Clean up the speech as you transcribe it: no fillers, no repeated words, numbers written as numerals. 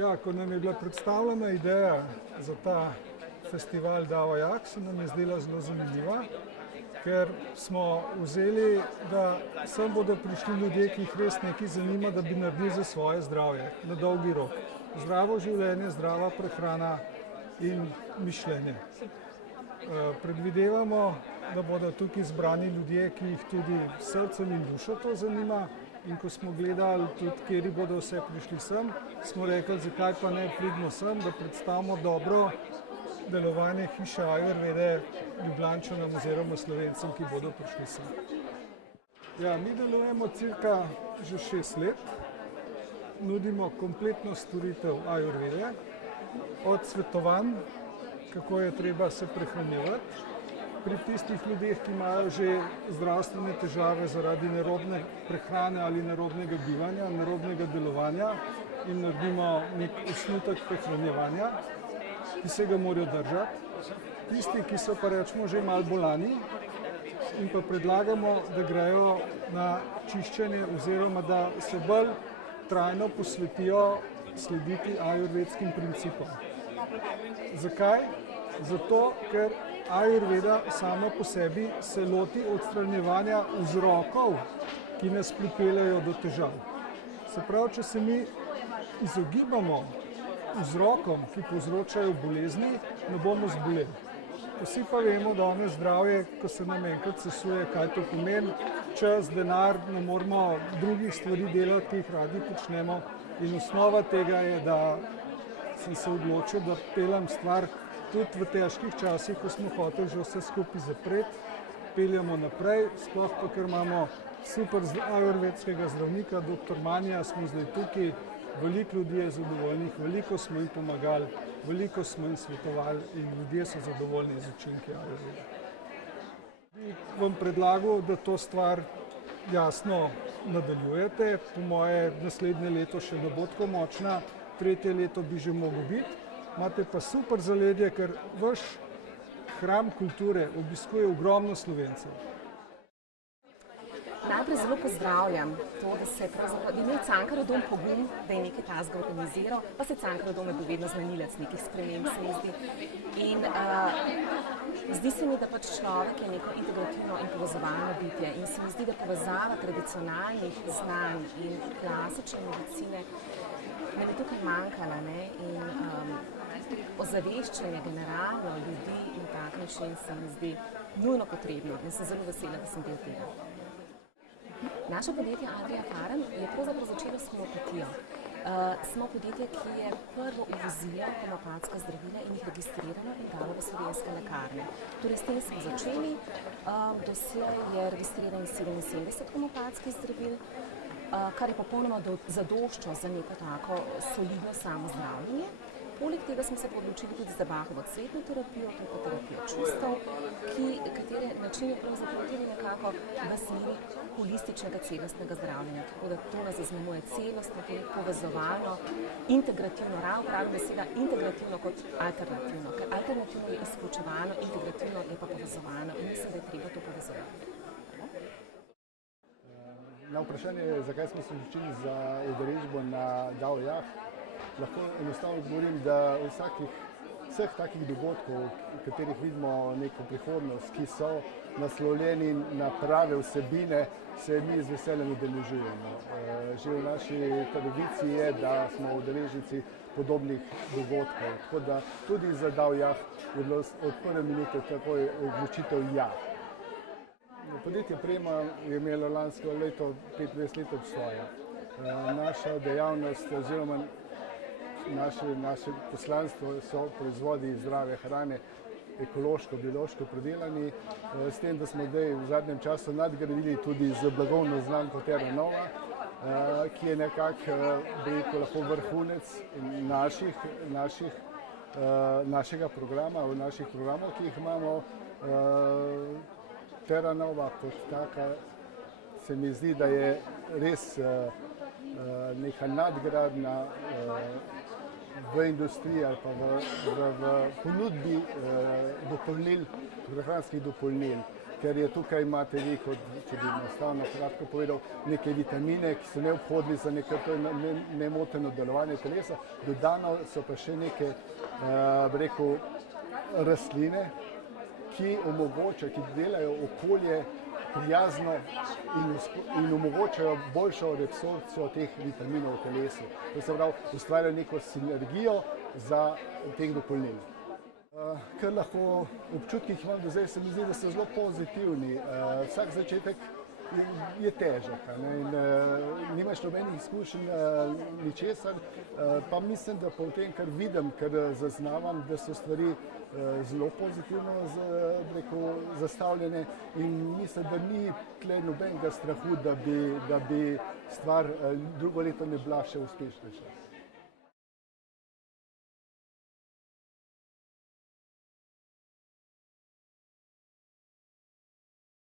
Ja, ko nam je bila predstavljena ideja za ta festival Davojak, se nam je zdela zelo zanimiva, ker smo vzeli, da sem bodo prišli ljudje, ki jih res nekaj zanima, da bi naredili za svoje zdravje na dolgi rok. Zdravo življenje, zdrava prehrana in mišljenje. Predvidevamo, da bodo tukaj zbrani ljudje, ki jih tudi srcem in dušo to zanima. In ko smo gledali tudi, kjeri bodo vse prišli sem, smo rekli, zakaj pa ne pridemo sem, da predstavimo dobro delovanje hiše Ajurvede Ljubljančanom oziroma Slovencem, ki bodo prišli sem. Ja, mi delujemo cirka že 6 let. Nudimo kompletno storitev Ajurvede, od svetovanj, kako je treba se prehranjevati, pri tistih ljudeh, ki imajo že zdravstvene težave zaradi nerobne prehrane ali nerobnega bivanja, nerobnega delovanja in naredimo nek osnutek prehranjevanja, ki se ga morajo držati. Tisti, ki so pa rečemo že malo bolani in pa predlagamo, da grejo na čiščenje oziroma da se bolj trajno posvetijo slediti ajurvedskim principom. Zakaj? Zato, ker Ajurveda sama po sebi se loti odstranjevanja vzrokov, ki nas pripeljejo do težav. Se pravi, če se mi izogibamo vzrokom, ki povzročajo bolezni, ne bomo zboleli. Vsi pa vemo, da ono zdravje, ko se nam enkrat sesuje, kaj to pomeni, čas, denar, ne moramo drugih stvari delati, ki jih radi počnemo. In osnova tega je, da sem se odločil, da peljem stvar tudi v težkih časih, ko smo hoteli že vse skupaj zapreti, peljemo naprej, sploh pa, ker imamo super ajurvedskega zdravnika, dr. Manija, smo zdaj tukaj, veliko ljudi je zadovoljnih, veliko smo jim pomagali, veliko smo jim svetovali in ljudje so zadovoljni z učinki ajurvede. Bi vam predlagal, da to stvar jasno nadaljujete, po moje naslednje leto še ne bo tako močna, 3. leto bi že mogel biti. Imate pa super zaledje, ker vaš hram kulture obiskuje ogromno Slovencev. Najprej zelo pozdravljam to, da se pravzaprav imel Cankarjev dom pogum, da je nekaj takega organiziral, pa se Cankarjev dom je bil vedno znanilec nekih sprememb, se mi zdi. In zdi se mi, da pač človek je neko integrativno in povezovalno bitje in se mi zdi, da povezava tradicionalnih znanj in klasične medicine nam je tukaj manjkala, ne? In ozaveščanje generalno ljudi in tak način se mi zdi nujno potrebno in sem zelo vesela, da sem del tega. Naše podjetje Adria Farm je pravzaprav začelo s homopatijo. Smo podjetje, ki je prvo uvozilo homopatska zdravila in jih registriralo in dalo v slovenske lekarne. Torej s tem smo začeli, doslej je registriranih 77 homopatskih zdravil, kar je popolnoma zadošča za neko tako solidno samozdravljenje. Poleg tega smo se odločili tudi za Bachovo cvetno terapijo, to je pa terapija čustev, katere način je pravzaprav tudi nekako v smeri holističnega celostnega zdravljenja. Tako da to nas zaznamuje celostno, tudi povezovalno, integrativno, ravno pravim beseda integrativno kot alternativno, ker alternativno je izključevano, integrativno je pa povezovalno in mislim, da je treba to povezovati. Na vprašanje, zakaj smo se odločili za udeležbo na Davojak, lahko enostavno odgovorim, da vseh takih dogodkov, v katerih vidimo neko prihodnost, ki so naslovljeni na prave vsebine, se mi z veseljem udeležujemo. Že v naši tradiciji je, da smo udeleženci podobnih dogodkov, tako da tudi za Davojak od prve minute takoj odločitev ja. Podjetje Prema je imelo lansko leto 25 let obstoja. Naša dejavnost oziroma naše poslanstvo so proizvodi zdrave hrane, ekološko, biološko predelani, s tem, da smo zdaj v zadnjem času nadgradili tudi z blagovno znamko Terra Nova, ki je nekako lahko vrhunec našega programa, naših programov, ki jih imamo. Terra Nova kot taka se mi zdi, da je res neka nadgradnja v industriji ali pa v ponudbi dopolnil, prehranskih dopolnil. ker je tukaj imate vi, kot, če bi enostavno kratko povedal, neke vitamine, ki so neobhodni za neko nemoteno delovanje telesa. Dodano so pa še neke, bi rekel, rastline, ki omogočajo, ki delajo okolje prijazno in omogočajo boljšo reabsorpcijo teh vitaminov v telesu. To se pravi, ustvarjajo neko sinergijo za teh dopolnil. Kar lahko občutkih imam do zdaj, se mi zdi, da so zelo pozitivni. Vsak začetek je težek, in nimaš nobenih izkušenj ničesar, pa mislim, da po tem, kar vidim, kar zaznavam, da so stvari zelo pozitivno zastavljene in mislim, da ni tle nobenega strahu, da bi stvar drugo leto ne bila še uspešnejša.